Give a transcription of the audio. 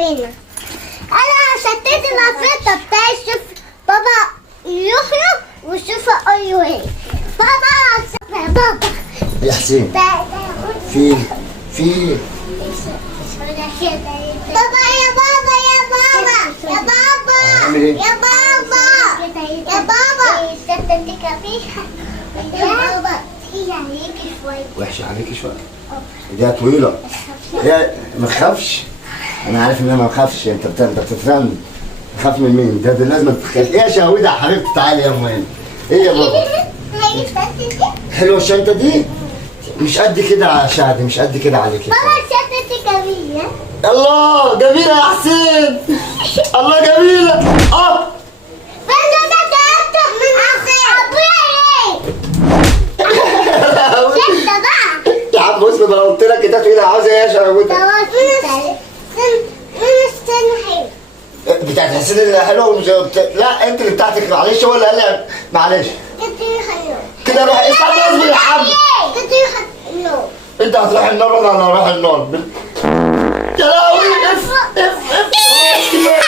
فينا. انا شتيت الافريقيا بتاعي. شوف بابا يخرج وشوف اقول له ايه. بابا يا بابا يا حسين في بابا يا بابا يا بابا يا بابا اعمل ايه؟ يا بابا يا بابا شتتك فيها يا بابا هي عليك شوية. وحشه عليكي شويه. ايديها طويله. هي ما تخافش. انا عارف ان انا ما بخافش. انت بتفهمني. تخاف من مين؟ ده لازم تخاف. ايه يا شهوده يا حبيبتي تعالي يا ام هاني. ايه يا بابا؟ هي الشنطة دي. حلوه الشنطه دي؟ مش قد كده يا شهد، مش قد كده عليكي. بابا شتتك فيها. الله جميله يا حسين. الله جميله. اه بس انا تعبت من ابويا ايه؟ شتة بقى. يا عم بص انا قلت لك ده طويله عاوزه ايه يا شهوده؟ بتاعت حسين اللي حلوه ومش لا انت اللي بتاعتك معلش هو اللي قال لي معلش كده روح استنى اصبر يا عم. انت هتروح النار ولا انا هروح النار؟ يا لهوي اف اف اف